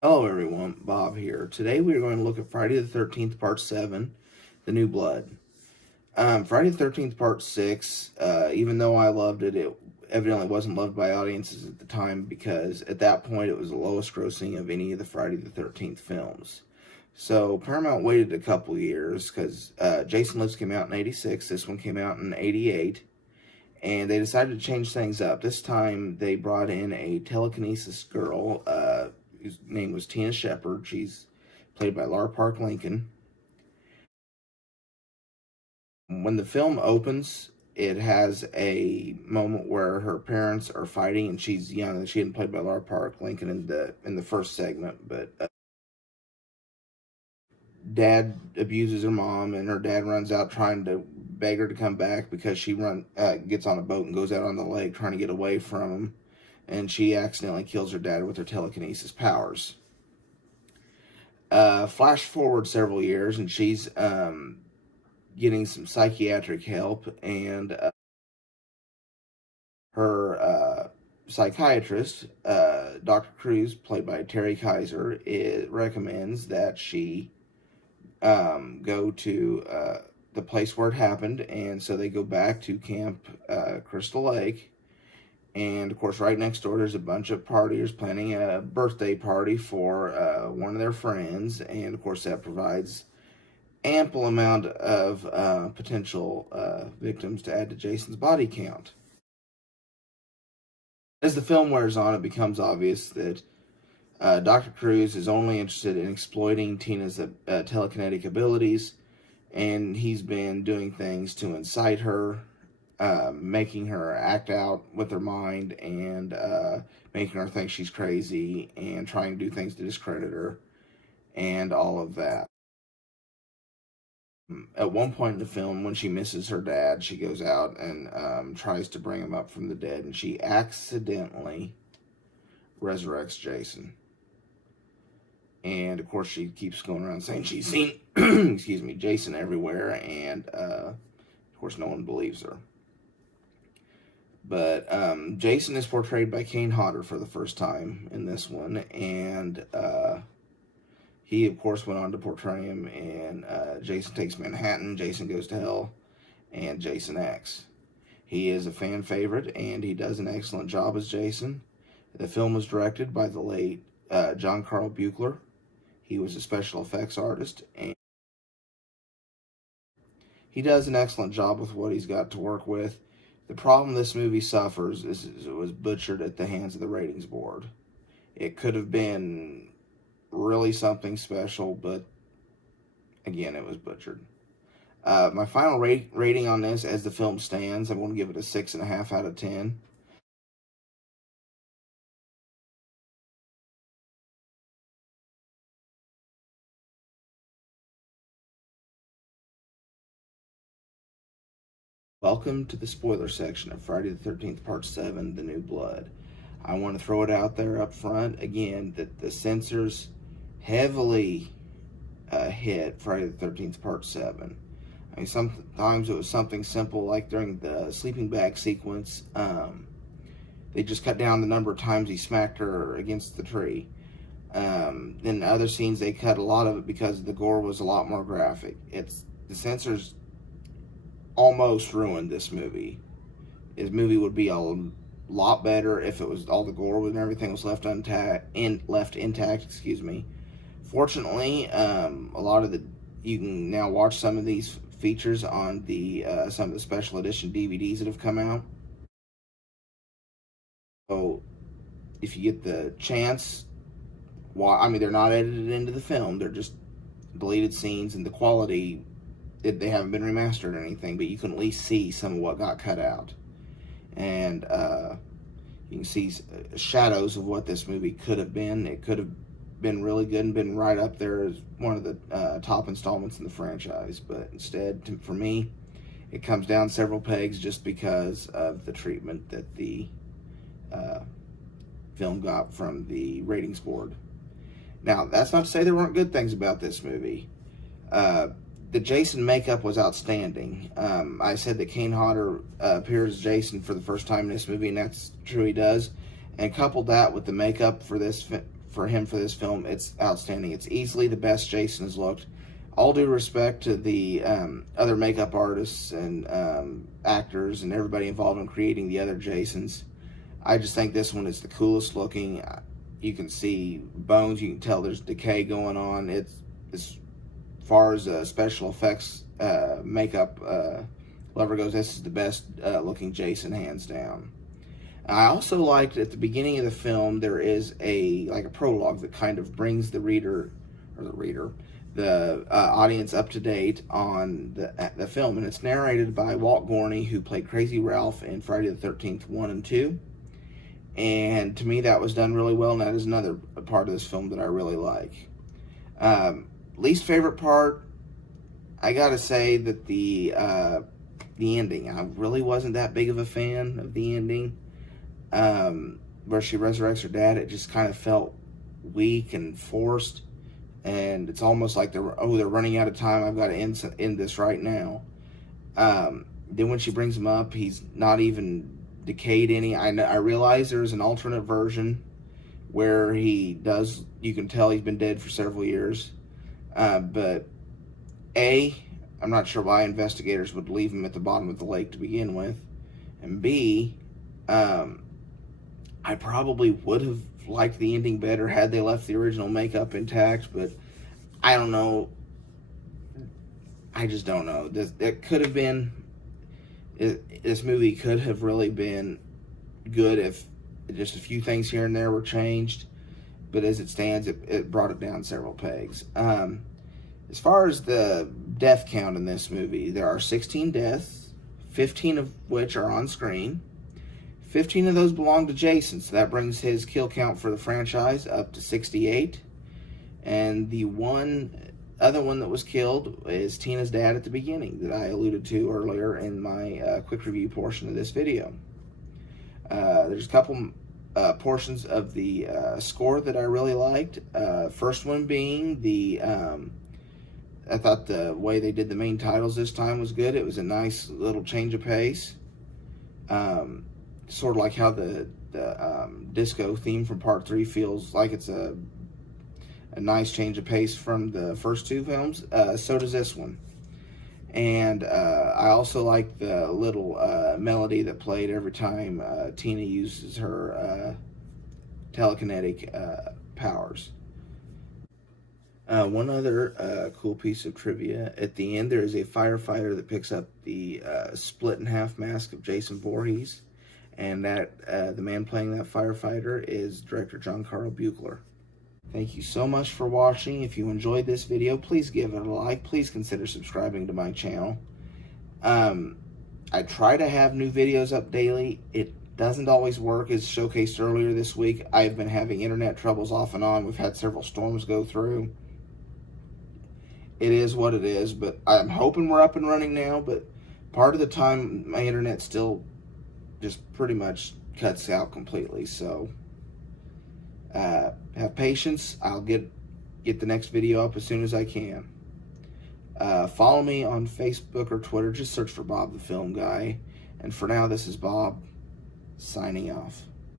Hello everyone, Bob here. Today we are going to look at Friday the 13th Part 7, The New Blood. Friday the 13th Part 6, even though I loved it, it evidently wasn't loved by audiences at the time because at that point it was the lowest grossing of any of the Friday the 13th films. So Paramount waited a couple years because Jason Lives came out in 86, this one came out in 88, and they decided to change things up. This time they brought in a telekinesis girl, whose name was Tina Shepard. She's played by Laura Park Lincoln. When the film opens, it has a moment where her parents are fighting, and she's young. She hadn't played by Laura Park Lincoln in the first segment, but dad abuses her mom, and her dad runs out trying to beg her to come back because she gets on a boat and goes out on the lake trying to get away from him, and she accidentally kills her dad with her telekinesis powers. Flash forward several years, and she's getting some psychiatric help, and her psychiatrist, Dr. Cruz, played by Terry Kaiser, recommends that she go to the place where it happened, and so they go back to Camp Crystal Lake. And of course, right next door, there's a bunch of partiers planning a birthday party for one of their friends, and of course, that provides ample amount of potential victims to add to Jason's body count. As the film wears on, it becomes obvious that Dr. Cruz is only interested in exploiting Tina's telekinetic abilities, and he's been doing things to incite her, making her act out with her mind, and making her think she's crazy, and trying to do things to discredit her, and all of that. At one point in the film, when she misses her dad, she goes out and tries to bring him up from the dead, and she accidentally resurrects Jason. And of course, she keeps going around saying she's seen, excuse me, Jason everywhere, and of course, no one believes her. But Jason is portrayed by Kane Hodder for the first time in this one, and he, of course, went on to portray him in Jason Takes Manhattan, Jason Goes to Hell, and Jason X. He is a fan favorite, and he does an excellent job as Jason. The film was directed by the late John Carl Buechler. He was a special effects artist, and he does an excellent job with what he's got to work with. The problem this movie suffers is it was butchered at the hands of the ratings board. It could have been really something special, but again, it was butchered. My final rating on this, as the film stands, I'm going to give it a 6.5 out of 10. Welcome to the spoiler section of Friday the 13th Part 7, The New Blood. I want to throw it out there up front, again, that the censors heavily hit Friday the 13th Part 7. I mean, sometimes it was something simple, like during the sleeping bag sequence, they just cut down the number of times he smacked her against the tree. In other scenes, they cut a lot of it because the gore was a lot more graphic. The censors almost ruined this movie. This movie would be a lot better if it was all the gore and everything was left intact. Excuse me. Fortunately, a lot of you can now watch some of these features on the some of the special edition DVDs that have come out. So, if you get the chance, I mean, they're not edited into the film; they're just deleted scenes, and the quality, they haven't been remastered or anything, but you can at least see some of what got cut out, and you can see shadows of what this movie could have been. It could have been really good and been right up there as one of the top installments in the franchise, but instead, for me, it comes down several pegs just because of the treatment that the film got from the ratings board. Now, that's not to say there weren't good things about this movie. The Jason makeup was outstanding. I said that Kane Hodder appears as Jason for the first time in this movie, and that's true, he does. And coupled that with the makeup for this for him for this film, it's outstanding. It's easily the best Jason has looked. All due respect to the other makeup artists and actors and everybody involved in creating the other Jasons, I just think this one is the coolest looking. You can see bones, you can tell there's decay going on. It's, as far as special effects makeup lever goes, this is the best looking Jason, hands down. I also liked at the beginning of the film, there is a prologue that kind of brings the audience up to date on the film, and it's narrated by Walt Gorney, who played Crazy Ralph in Friday the 13th 1 and 2. And to me, that was done really well, and that is another part of this film that I really like. Least favorite part, I gotta say that the ending. I really wasn't that big of a fan of the ending. Where she resurrects her dad, it just kind of felt weak and forced, and it's almost like they're running out of time. I've got to end this right now. Then when she brings him up, he's not even decayed any. I realize there's an alternate version where you can tell he's been dead for several years, but I'm not sure why investigators would leave him at the bottom of the lake to begin with, and B, I probably would have liked the ending better had they left the original makeup intact, but I don't know. I just don't know. It could have been, this movie could have really been good if just a few things here and there were changed, but as it stands, it brought it down several pegs. As far as the death count in this movie, there are 16 deaths, 15 of which are on screen. 15 of those belong to Jason, so that brings his kill count for the franchise up to 68. And the other one that was killed is Tina's dad at the beginning that I alluded to earlier in my quick review portion of this video. There's a couple portions of the score that I really liked. First one being I thought the way they did the main titles this time was good. It was a nice little change of pace. Sort of like how the disco theme from Part 3 feels like it's a nice change of pace from the first two films. So does this one. And I also like the little melody that played every time Tina uses her telekinetic powers. One other cool piece of trivia. At the end, there is a firefighter that picks up the split-in-half mask of Jason Voorhees, and that the man playing that firefighter is director John Carl Buechler. Thank you so much for watching. If you enjoyed this video, please give it a like. Please consider subscribing to my channel. I try to have new videos up daily. It doesn't always work, as showcased earlier this week. I've been having internet troubles off and on. We've had several storms go through. It is what it is, but I'm hoping we're up and running now, but part of the time my internet still just pretty much cuts out completely, so have patience. I'll get the next video up as soon as I can. Follow me on Facebook or Twitter. Just search for Bob the Film Guy. And for now, this is Bob signing off.